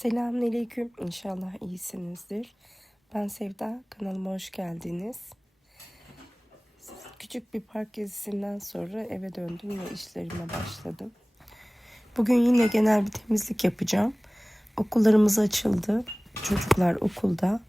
Selamünaleyküm. İnşallah iyisinizdir. Ben Sevda. Kanalıma hoş geldiniz. Küçük bir park gezisinden sonra eve döndüm ve işlerime başladım. Bugün yine genel bir temizlik yapacağım. Okullarımız açıldı. Çocuklar okulda.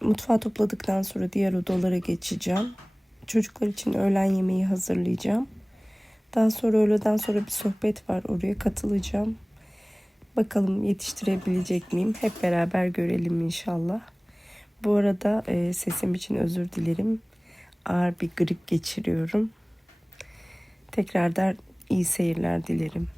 Mutfağı topladıktan sonra diğer odalara geçeceğim. Çocuklar için öğlen yemeği hazırlayacağım. Daha sonra öğleden sonra bir sohbet var. Oraya katılacağım. Bakalım yetiştirebilecek miyim? Hep beraber görelim inşallah. Bu arada sesim için özür dilerim. Ağır bir grip geçiriyorum. Tekrardan iyi seyirler dilerim.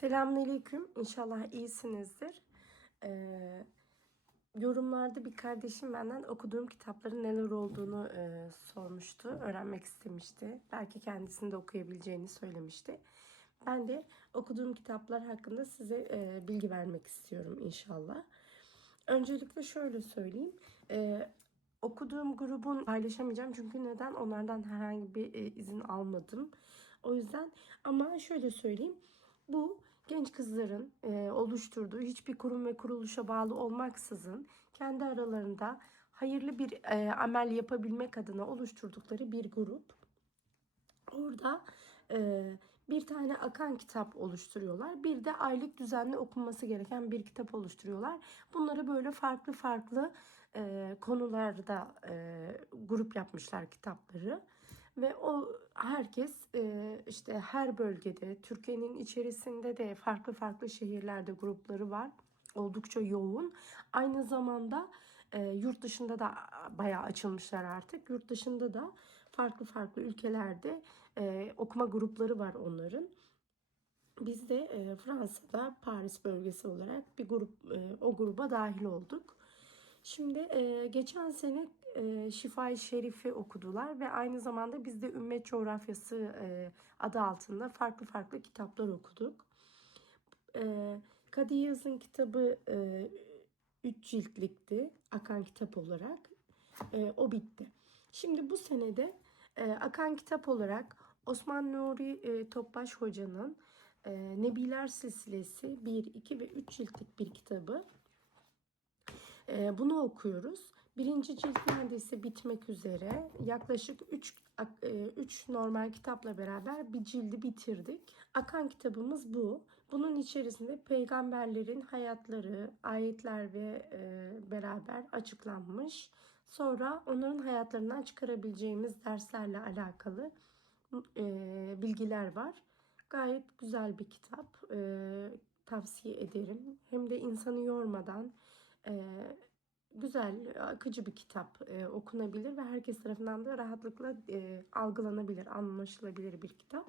Selamünaleyküm. İnşallah iyisinizdir. Yorumlarda bir kardeşim benden okuduğum kitapların neler olduğunu sormuştu. Öğrenmek istemişti. Belki kendisinin de okuyabileceğini söylemişti. Ben de okuduğum kitaplar hakkında size bilgi vermek istiyorum inşallah. Öncelikle şöyle söyleyeyim. Okuduğum grubun paylaşamayacağım çünkü neden? Onlardan herhangi bir izin almadım. O yüzden ama şöyle söyleyeyim. Bu genç kızların oluşturduğu hiçbir kurum ve kuruluşa bağlı olmaksızın kendi aralarında hayırlı bir amel yapabilmek adına oluşturdukları bir grup. Orada bir tane akan kitap oluşturuyorlar. Bir de aylık düzenli okunması gereken bir kitap oluşturuyorlar. Bunları böyle farklı farklı konularda grup yapmışlar kitapları. Ve o herkes işte her bölgede, Türkiye'nin içerisinde de farklı farklı şehirlerde grupları var. Oldukça yoğun. Aynı zamanda yurt dışında da bayağı açılmışlar artık. Yurt dışında da farklı farklı ülkelerde okuma grupları var onların. Biz de Fransa'da Paris bölgesi olarak bir grup o gruba dahil olduk. Şimdi geçen sene Şifa-i Şerif'i okudular ve aynı zamanda biz de Ümmet Coğrafyası adı altında farklı farklı kitaplar okuduk. Kadı Yaz'ın kitabı 3 ciltlikti akan kitap olarak. O bitti. Şimdi bu senede akan kitap olarak Osman Nuri Topbaş Hoca'nın Nebiler Silsilesi 1, 2 ve 3 ciltlik bir kitabı. Bunu okuyoruz. Birinci cilt neredeyse bitmek üzere. Yaklaşık 3 normal kitapla beraber bir cildi bitirdik. Akan kitabımız bu. Bunun içerisinde peygamberlerin hayatları, ayetler ve beraber açıklanmış. Sonra onların hayatlarından çıkarabileceğimiz derslerle alakalı bilgiler var. Gayet güzel bir kitap. Tavsiye ederim. Hem de insanı yormadan güzel, akıcı bir kitap okunabilir ve herkes tarafından da rahatlıkla algılanabilir, anlaşılabilir bir kitap.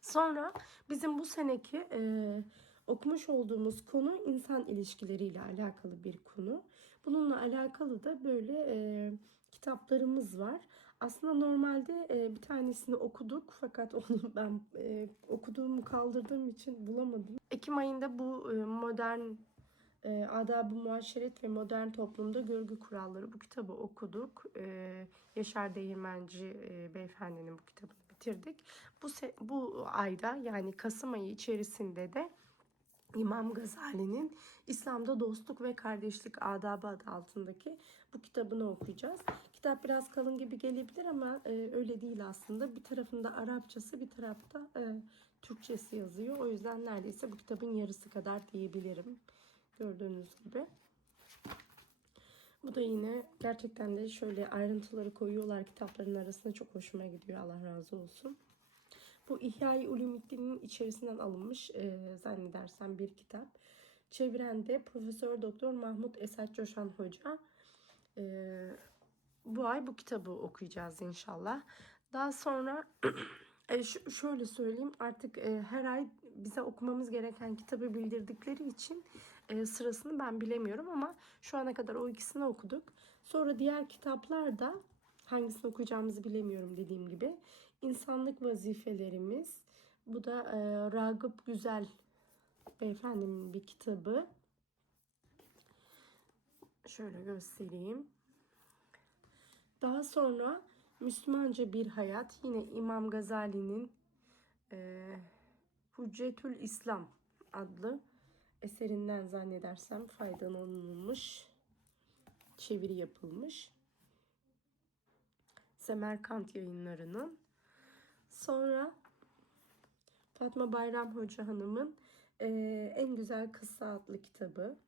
Sonra bizim bu seneki okumuş olduğumuz konu insan ilişkileriyle alakalı bir konu. Bununla alakalı da böyle kitaplarımız var. Aslında normalde bir tanesini okuduk fakat onu ben okuduğumu kaldırdığım için bulamadım. Ekim ayında bu modern Adab-ı Muaşeret ve Modern Toplumda Görgü Kuralları bu kitabı okuduk. Yaşar Değirmenci beyefendinin bu kitabını bitirdik. Bu ayda yani Kasım ayı içerisinde de İmam Gazali'nin İslam'da Dostluk ve Kardeşlik Adabı adı altındaki bu kitabını okuyacağız. Kitap biraz kalın gibi gelebilir ama öyle değil aslında. Bir tarafında Arapçası, bir tarafta Türkçesi yazıyor. O yüzden neredeyse bu kitabın yarısı kadar diyebilirim. Gördüğünüz gibi. Bu da yine gerçekten de şöyle ayrıntıları koyuyorlar kitapların arasında, çok hoşuma gidiyor. Allah razı olsun. Bu İhya-i Ulumuddin'in içerisinden alınmış zannedersem bir kitap. Çeviren de Profesör Doktor Mahmut Esat Coşan Hoca. Bu ay bu kitabı okuyacağız inşallah. Daha sonra şöyle söyleyeyim, artık her ay bize okumamız gereken kitabı bildirdikleri için sırasını ben bilemiyorum ama şu ana kadar o ikisini okuduk. Sonra diğer kitaplar da hangisini okuyacağımızı bilemiyorum dediğim gibi. İnsanlık Vazifelerimiz. Bu da Ragıp Güzel beyefendinin bir kitabı. Şöyle göstereyim. Daha sonra Müslümanca Bir Hayat, yine İmam Gazali'nin Hüccetül İslam adlı eserinden zannedersem faydalanılmış, çeviri yapılmış. Semerkant Yayınları'nın. Sonra Fatma Bayram Hoca Hanım'ın En Güzel Kıssa adlı kitabı.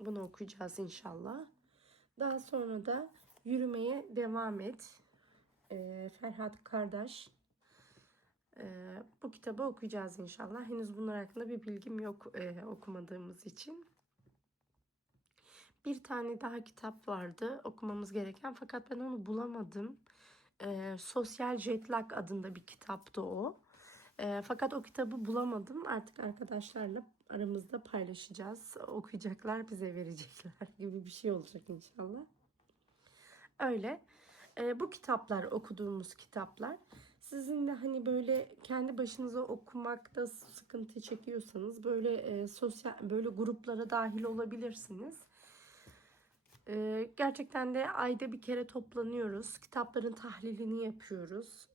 Bunu okuyacağız inşallah. Daha sonra da Yürümeye Devam Et. Ferhat Kardeş. Bu kitabı okuyacağız inşallah. Henüz bunlar hakkında bir bilgim yok okumadığımız için. Bir tane daha kitap vardı okumamız gereken, fakat ben onu bulamadım. Sosyal Jetlag adında bir kitaptı o. Fakat o kitabı bulamadım. Artık arkadaşlarla aramızda paylaşacağız. Okuyacaklar, bize verecekler gibi bir şey olacak inşallah. Öyle. Bu kitaplar, okuduğumuz kitaplar. Sizin de hani böyle kendi başınıza okumakta sıkıntı çekiyorsanız böyle sosyal böyle gruplara dahil olabilirsiniz. Gerçekten de ayda bir kere toplanıyoruz. Kitapların tahlilini yapıyoruz.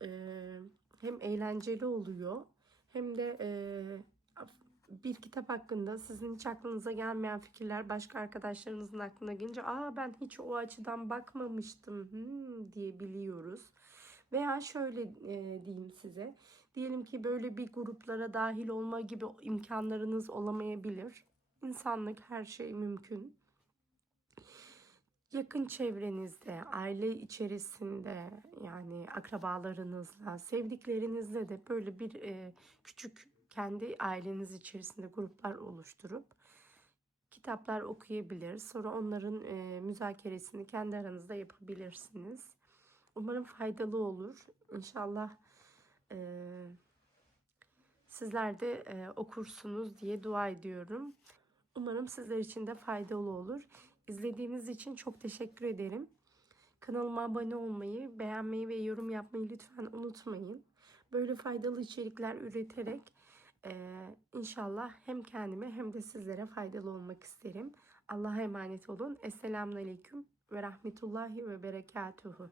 Hem eğlenceli oluyor hem de bir kitap hakkında sizin hiç aklınıza gelmeyen fikirler başka arkadaşlarınızın aklına gelince ben hiç o açıdan bakmamıştım diyebiliyoruz. Veya şöyle diyeyim size. Diyelim ki böyle bir gruplara dahil olma gibi imkanlarınız olamayabilir. İnsanlık, her şey mümkün. Yakın çevrenizde, aile içerisinde, yani akrabalarınızla, sevdiklerinizle de böyle bir küçük kendi aileniz içerisinde gruplar oluşturup kitaplar okuyabilir. Sonra onların müzakeresini kendi aranızda yapabilirsiniz. Umarım faydalı olur. İnşallah sizler de okursunuz diye dua ediyorum. Umarım sizler için de faydalı olur. İzlediğiniz için çok teşekkür ederim. Kanalıma abone olmayı, beğenmeyi ve yorum yapmayı lütfen unutmayın. Böyle faydalı içerikler üreterek inşallah hem kendime hem de sizlere faydalı olmak isterim. Allah'a emanet olun. Esselamun Aleyküm ve Rahmetullahi ve Berekatuhu.